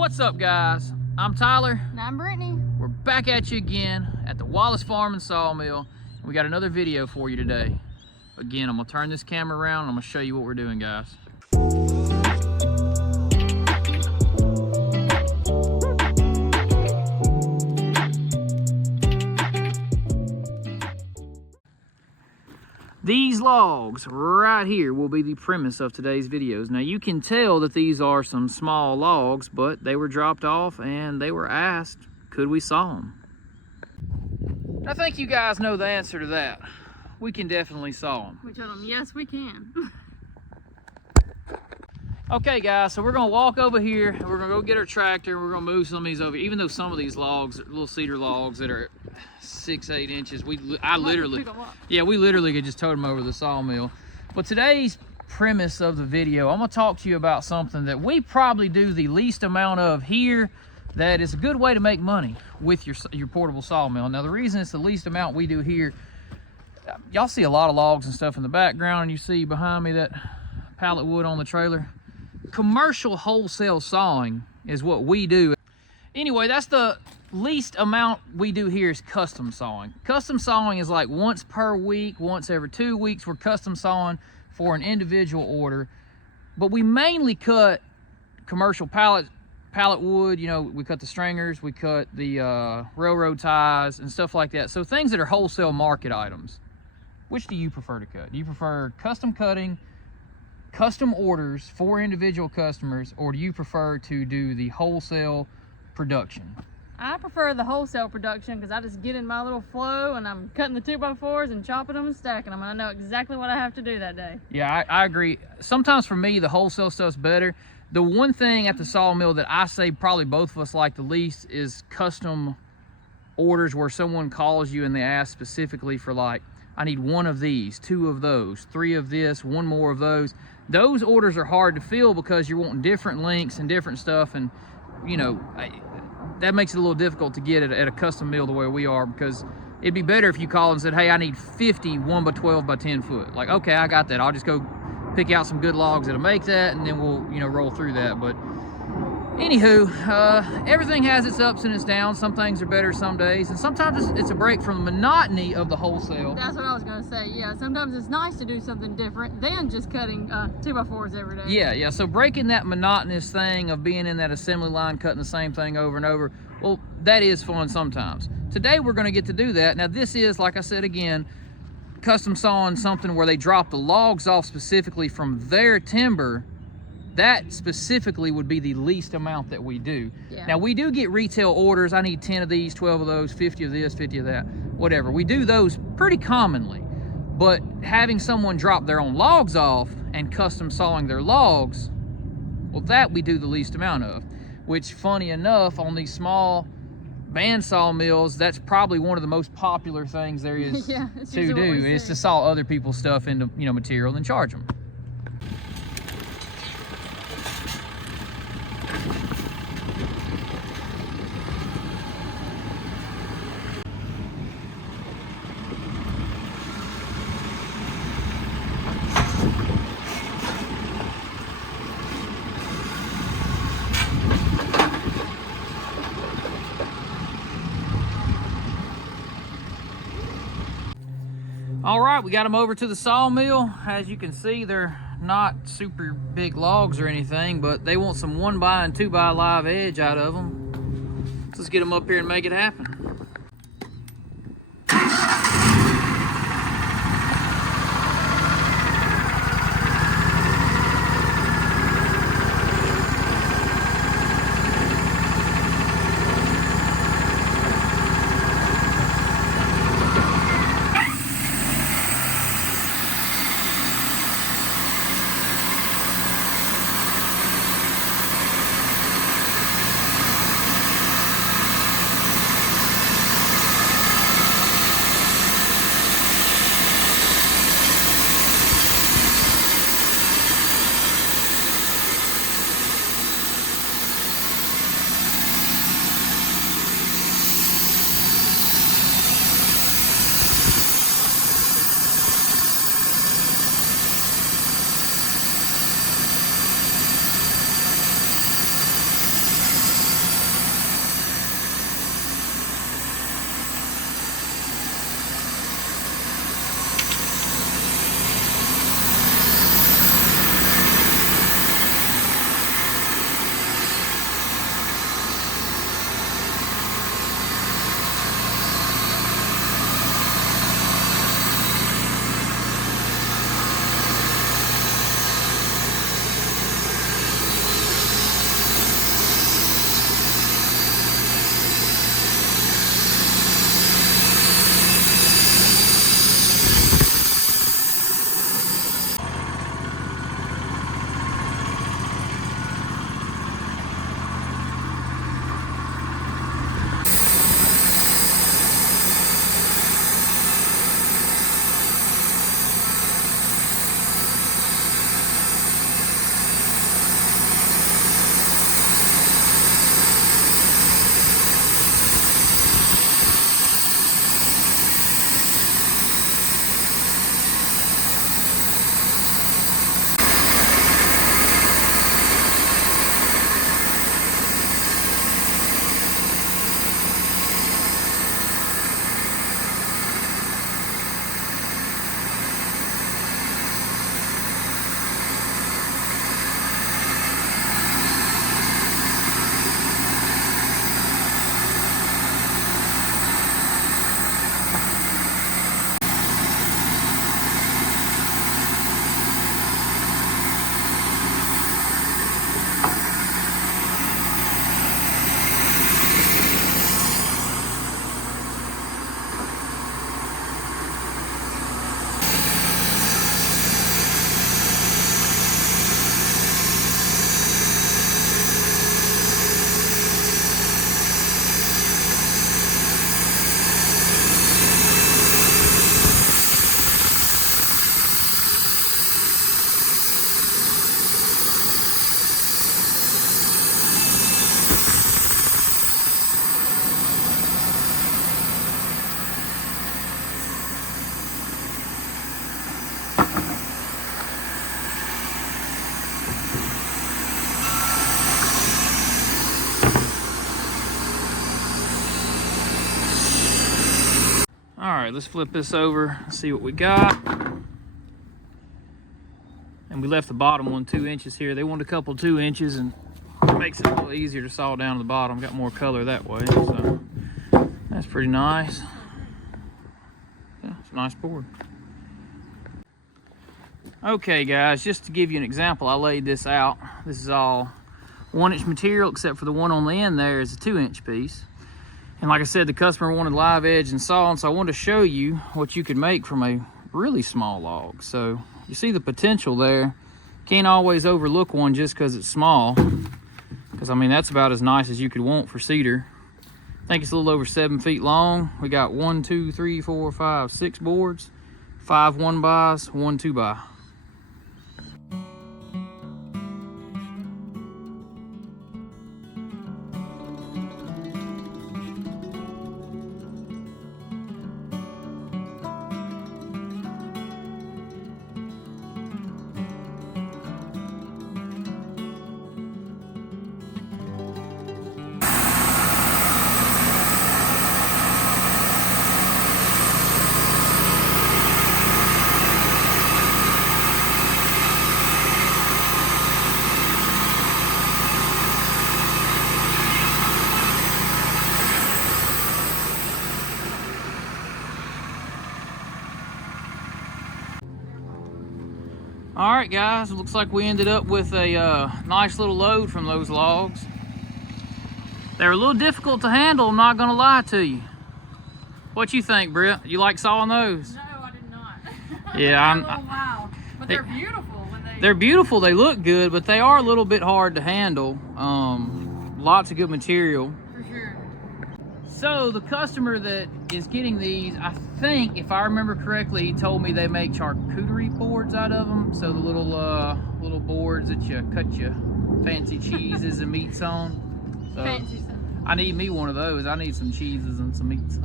What's up, guys? I'm Tyler. And I'm Brittany. We're back at you again at the Wallace Farm and Sawmill. We got another video for you today. Again, I'm gonna turn this camera around and I'm gonna show you what we're doing, guys. These logs right here will be the premise of today's videos. Now you can tell that these are some small logs, but they were dropped off and they were asked, could we saw them? I think you guys know the answer to that. We can definitely saw them. We told them, yes, we can. Okay, guys, so we're gonna walk over here and we're gonna go get our tractor and we're gonna move some of these over. Even though some of these logs, little cedar logs that are 6-8 inches, we literally could just tote them over the sawmill. But today's premise of the video, I'm gonna talk to you about something that we probably do the least amount of here, that is a good way to make money with your portable sawmill. Now the reason it's the least amount we do here, y'all see a lot of logs and stuff in the background, and you see behind me that pallet wood on the trailer. Commercial wholesale sawing is what we do. Anyway, that's the least amount we do here is custom sawing. Custom sawing is like once per week, once every 2 weeks, we're custom sawing for an individual order. But we mainly cut commercial pallet wood. You know, we cut the stringers, we cut the railroad ties and stuff like that. So things that are wholesale market items. Which do you prefer to cut? Do you prefer custom cutting, custom orders for individual customers, or do you prefer to do the wholesale production? I prefer the wholesale production because I just get in my little flow and I'm cutting the 2x4s and chopping them and stacking them. And I know exactly what I have to do that day. Yeah, I agree. Sometimes for me, the wholesale stuff's better. The one thing at the sawmill that I say probably both of us like the least is custom orders, where someone calls you and they ask specifically for, like, I need 1 of these, 2 of those, 3 of this, 1 more of those. Those orders are hard to fill because you're wanting different lengths and different stuff, and you know, that makes it a little difficult to get at a custom mill the way we are, because it'd be better if you called and said, hey, I need 50 1x12 by 10 foot. Like, okay, I got that. I'll just go pick out some good logs that'll make that, and then we'll, you know, roll through that. But anywho, everything has its ups and its downs. Some things are better some days, and sometimes it's a break from the monotony of the wholesale. That's what I was gonna say. Yeah, sometimes it's nice to do something different than just cutting 2x4s every day. Yeah. So breaking that monotonous thing of being in that assembly line, cutting the same thing over and over, well, that is fun sometimes. Today we're gonna get to do that. Now this is, like I said again, custom sawing something where they drop the logs off specifically from their timber. That specifically would be the least amount that we do. Yeah. Now we do get retail orders. I need 10 of these, 12 of those, 50 of this, 50 of that, whatever. We do those pretty commonly, but having someone drop their own logs off and custom sawing their logs, well, that we do the least amount of, which, funny enough, on these small band sawmills, that's probably one of the most popular things there is to do, is to saw other people's stuff into, you know, material and charge them. All right, we got them over to the sawmill. As you can see, they're not super big logs or anything, but they want some 1x and 2x live edge out of them. So let's get them up here and make it happen. right, let's flip this over, see what we got. And we left the bottom one 2 inches here. They want a couple 2 inches, and it makes it a little easier to saw down to the bottom. Got more color that way, so that's pretty nice. Yeah, it's a nice board. Okay guys, just to give you an example, I laid this out. This is all 1 inch material, except for the one on the end there is a 2 inch piece. And like I said, the customer wanted live edge and saw, and so I wanted to show you what you could make from a really small log. So you see the potential there. Can't always overlook one just because it's small, because I mean that's about as nice as you could want for cedar. I think it's a little over 7 feet long. We got 1, 2, 3, 4, 5, 6 boards, 5 1-bys, 1 2-by. All right, guys, it looks like we ended up with a nice little load from those logs. They were a little difficult to handle, I'm not gonna lie to you. What you think, Britt? You like sawing those? No, I did not. Yeah, they're a little wild, but they're beautiful when they... They're beautiful, they look good, but they are a little bit hard to handle. Lots of good material. For sure. So the customer that is getting these, I think, if I remember correctly, he told me they make charcuterie boards out of them. So the little boards that you cut your fancy cheeses and meats on. So Fancy stuff. I need me one of those. I need some cheeses and some meats.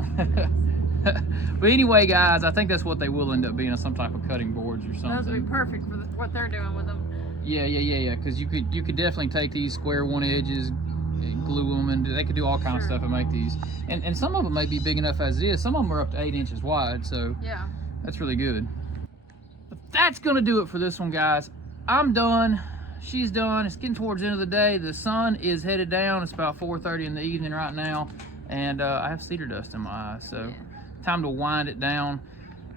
But anyway, guys, I think that's what they will end up being, some type of cutting boards or something. Those would be perfect for what they're doing with them. Yeah. Because you could definitely take these square one edges, glue them, and they could do all kinds of stuff and make these. And some of them may be big enough as it is. Some of them are up to 8 inches wide, so yeah, that's really good. But that's gonna do it for this one, guys. I'm done. She's done. It's getting towards the end of the day. The sun is headed down. It's about 4:30 in the evening right now, and I have cedar dust in my eyes, so time to wind it down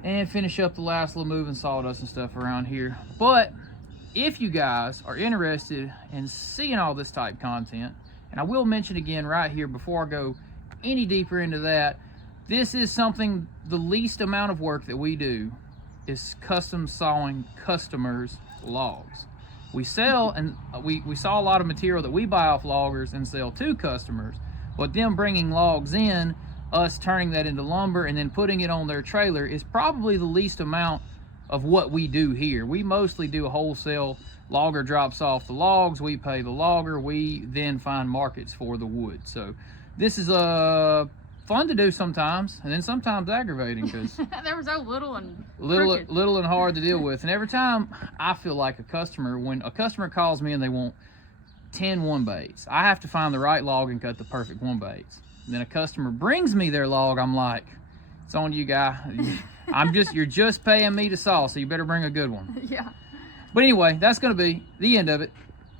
and finish up the last little moving sawdust and stuff around here. But if you guys are interested in seeing all this type content, and I will mention again right here before I go any deeper into that, this is something, the least amount of work that we do is custom sawing customers' logs. We sell, and we saw a lot of material that we buy off loggers and sell to customers, but them bringing logs in, us turning that into lumber and then putting it on their trailer is probably the least amount of what we do here. We mostly do a wholesale. Logger drops off the logs, we pay the logger, we then find markets for the wood. So this is fun to do sometimes, and then sometimes aggravating, because they were so little and little and hard to deal with. And every time I feel like when a customer calls me and they want 10 1-baits, I have to find the right log and cut the perfect 1-baits. And then a customer brings me their log, I'm like, it's on you, guy. You're just paying me to saw, so you better bring a good one. Yeah. But anyway, that's going to be the end of it.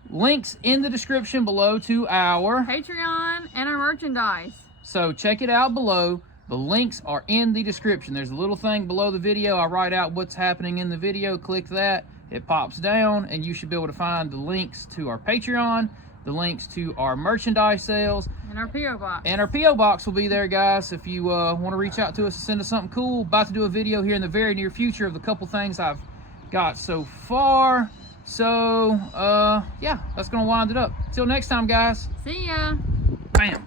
Links in the description below to our Patreon and our merchandise. So check it out below. The links are in the description. There's a little thing below the video. I write out what's happening in the video. Click that. It pops down, and you should be able to find the links to our Patreon, the links to our merchandise sales, and our P.O. box. And our P.O. box will be there, guys, if you want to reach out to us and send us something cool. About to do a video here in the very near future of the couple things I've got so far. So yeah, that's gonna wind it up. Till next time, guys. See ya. Bam.